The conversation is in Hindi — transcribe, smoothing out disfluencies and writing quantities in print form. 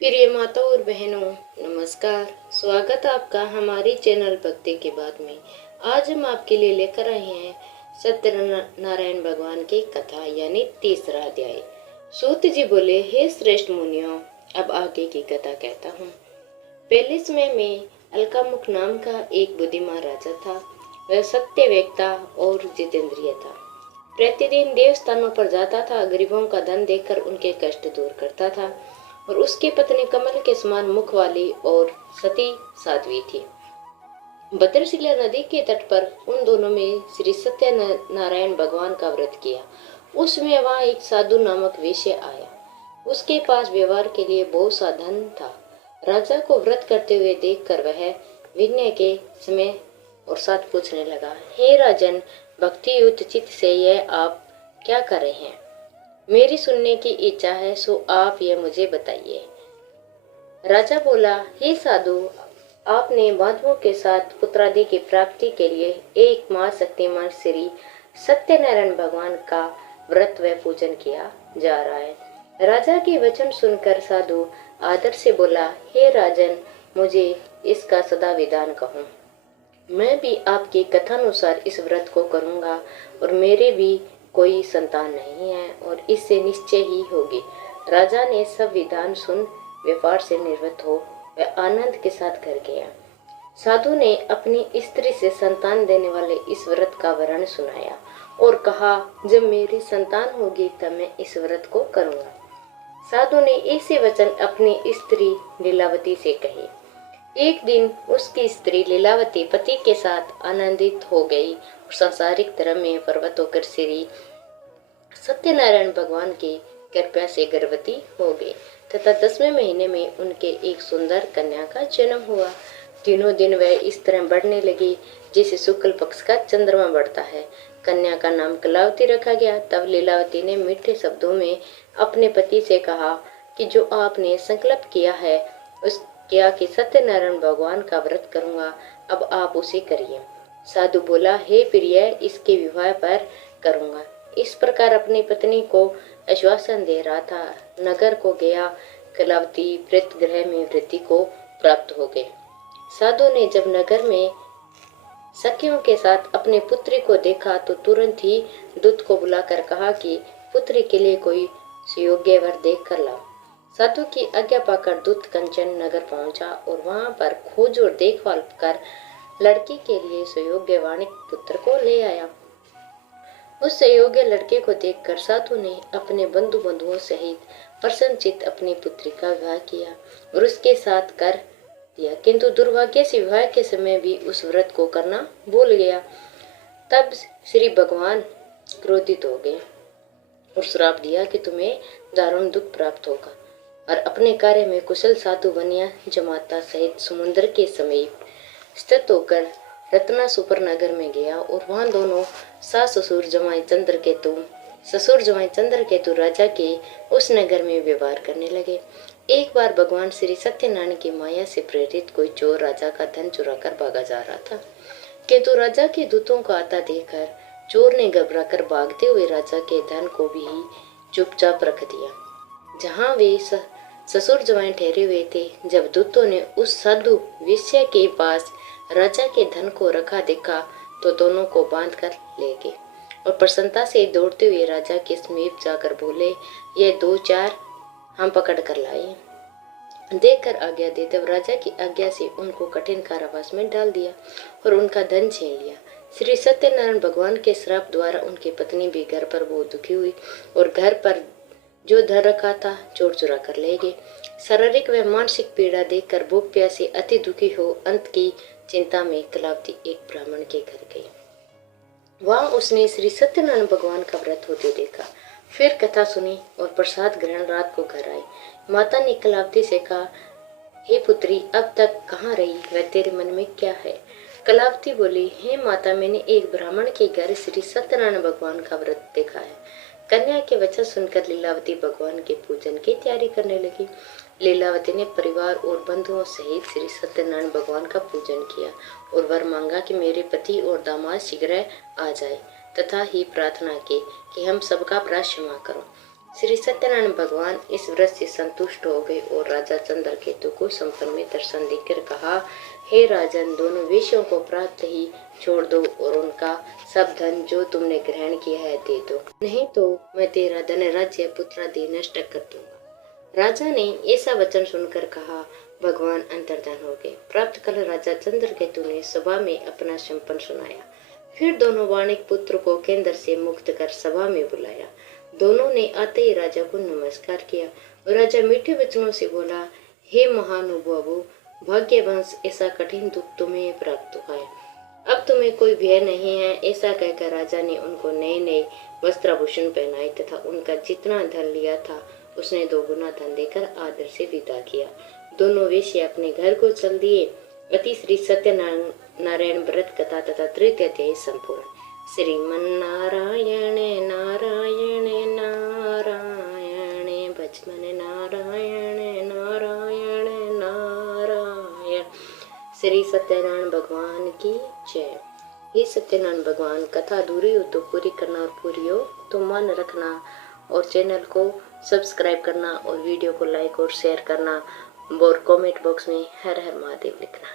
प्रिय माता और बहनों, नमस्कार। स्वागत आपका हमारी चैनल भक्ति के बाद में। आज हम आपके लिए लेकर आए हैं सत्यनारायण भगवान की कथा यानी तीसरा अध्याय। सूत जी बोले, हे श्रेष्ठ मुनियों, अब आगे की कथा कहता हूँ। पहले समय में अलकामुख नाम का एक बुद्धिमान राजा था। वह सत्यवेक्ता और जितेंद्रिय था। प्रतिदिन देवस्थानों पर जाता था, गरीबों का धन देकर उनके कष्ट दूर करता था। और उसकी पत्नी कमल के समान मुख वाली और सती साध्वी थी। भद्रशिला नदी के तट पर उन दोनों में श्री सत्यनारायण भगवान का व्रत किया। उसमें वहां एक साधु नामक वेश्या आया। उसके पास व्यवहार के लिए बहुत सा धन था। राजा को व्रत करते हुए देखकर वह विनय के समय और साथ पूछने लगा, हे राजन, भक्ति युक्त चित्त से यह आप क्या कर रहे हैं? मेरी सुनने की इच्छा है, सो आप यह मुझे बताइए। राजा बोला, हे साधु, आपने बांधवों के साथ पुत्रादि की प्राप्ति के लिए एक महाशक्तिमान श्री सत्यनारायण भगवान का व्रत व पूजन किया जा रहा है। राजा के वचन सुनकर साधु आदर से बोला, हे राजन, मुझे इसका सदा विधान कहो। मैं भी आपकी कथानुसार इस व्रत को करूंगा और मेरे भी कोई संतान नहीं है और इससे निश्चय ही होगी। राजा ने सब विधान सुन व्यापार से निवृत्त हो वह आनंद के साथ घर गया। साधु ने अपनी स्त्री से संतान देने वाले इस व्रत का वर्णन सुनाया और कहा, जब मेरी संतान होगी तब मैं इस व्रत को करूंगा। साधु ने ऐसे वचन अपनी स्त्री लीलावती से कहे। एक दिन उसकी स्त्री लीलावती पति के साथ आनंदित हो गई और सांसारिक धर्म में प्रवृत्त होकर श्री सत्यनारायण भगवान की कृपा से गर्भवती हो गई तथा 10वें महीने में उनके एक सुंदर कन्या का जन्म हुआ। दिनों दिन वह इस तरह बढ़ने लगी जैसे शुक्ल पक्ष का चंद्रमा बढ़ता है। कन्या का नाम कलावती रखा गया। तब लीलावती ने मीठे शब्दों में अपने पति से कहा कि जो आपने संकल्प किया है उस किया कि सत्यनारायण भगवान का व्रत करूंगा, अब आप उसे करिए। साधु बोला, हे प्रिय, इसके विवाह पर करूंगा। इस प्रकार अपनी पत्नी को आश्वासन दे रहा था। नगर को गया। कलावती प्रेत ग्रह में वृद्धि को प्राप्त हो गए। साधु ने जब नगर में सखियों के साथ अपने पुत्री को देखा तो तुरंत ही दूत को बुलाकर कहा कि पुत्री के लिए कोई सुयोग्य वर देख कर लाओ। साधु की आज्ञा पाकर दूत कंचन नगर पहुंचा और वहां पर खोज और देखभाल कर लड़की के लिए सुयोग्य वाणिक पुत्र को ले आया। उस योग्य लड़के को देखकर साधु ने अपने बंधुओं सहित प्रसन्नचित्त अपनी पुत्री का विवाह किया और उसके साथ कर दिया। किंतु दुर्भाग्य से विवाह के समय भी उस व्रत को करना भूल गया। तब श्री भगवान क्रोधित हो गए और श्राप दिया कि तुम्हें दारुण दुख प्राप्त होगा। और अपने कार्य में कुशल साधु बनिया जमाता सहित समुद्र के समीप स्थित होकर रत्नासुपर नगर में गया और वहां दोनों ससुर जमाई चंद्र केतु राजा के उस नगर में व्यवहार करने लगे। एक बार भगवान श्री सत्यनारायण की माया से प्रेरित कोई चोर राजा का धन चुरा कर भागा जा रहा था। किंतु राजा के दूतों को आता देखकर चोर ने घबराकर भागते हुए राजा के धन को भी चुपचाप रख दिया जहाँ वे ससुर जवाई ठहरे हुए थे। जब दूतों ने उस साधु वेश्या के पास राजा के धन को रखा देखा तो दोनों को बांध कर ले गए और प्रसन्नता से दौड़ते हुए राजा के समीप जाकर बोले, ये 2-4 हम पकड़ कर लाए। देखकर आज्ञा दे। तब राजा की आज्ञा से उनको कठिन कारावास में डाल दिया और उनका धन छीन लिया। श्री सत्यनारायण भगवान के श्राप द्वारा उनकी पत्नी भी घर पर बहुत दुखी हुई और घर पर जो धन रखा था चोर चुरा कर ले गए। शारीरिक व मानसिक पीड़ा देखकर भूख प्यासे अति दुखी हो अंत की चिंता में कलावती एक ब्राह्मण के घर गई। वहां उसने श्री सत्यनारायण भगवान का व्रत होते देखा। फिर कथा सुनी और प्रसाद ग्रहण रात को घर आई। माता ने कलावती से कहा, हे पुत्री, अब तक कहाँ रही? वह तेरे मन में क्या है? कलावती बोली, हे माता, मैंने एक ब्राह्मण के घर श्री सत्यनारायण भगवान का व्रत देखा है। कन्या के वचन सुनकर लीलावती भगवान के पूजन की तैयारी करने लगी। लीलावती ने परिवार और बंधुओं सहित श्री सत्यनारायण भगवान का पूजन किया और वर मांगा कि मेरे पति और दामाद शीघ्र आ जाए तथा ही प्रार्थना की कि हम सबका अपराध क्षमा करो। श्री सत्यनारायण भगवान इस व्रत से संतुष्ट हो गए और राजा चंद्रकेतु को स्वप्न में दर्शन देकर कहा, हे राजन, दोनों वेश्यों को प्राप्त ही छोड़ दो और उनका सब धन जो तुमने ग्रहण किया है दे दो, नहीं तो मैं तेरा धन राज्य पुत्रादि नष्ट कर दूंगा। राजा ने ऐसा वचन सुनकर कहा, भगवान अंतर्धान हो गए। प्राप्त कल राजा चंद्रकेतु ने सभा में अपना संपन्न सुनाया। फिर दोनों वाणिक पुत्र को केंद्र से मुक्त कर सभा में बुलाया। दोनों ने आते ही राजा को नमस्कार किया और राजा मीठे वचनों से बोला, हे महानुभावो, भाग्यवंश ऐसा कठिन दुख तुम्हें प्राप्त हुआ है, अब तुम्हें कोई भय नहीं है। ऐसा कहकर राजा ने उनको नए नए वस्त्राभूषण पहनाए तथा उनका जितना धन लिया था उसने 2 गुना धन देकर आदर से विदा किया। दोनों वेश्या अपने घर को चल दिए। अति श्री सत्यनारायण व्रत कथा तथा तृतीय अध्याय संपूर्ण। श्रीमन्नारायण नारायण नारायण भजमन नारायण नारायण नारायण। श्री सत्यनारायण भगवान की जय। हे सत्यनारायण भगवान, कथा अधूरी हो तो पूरी करना और पूरी हो तो मन रखना और चैनल को सब्सक्राइब करना और वीडियो को लाइक और शेयर करना और कमेंट बॉक्स में हर हर महादेव लिखना।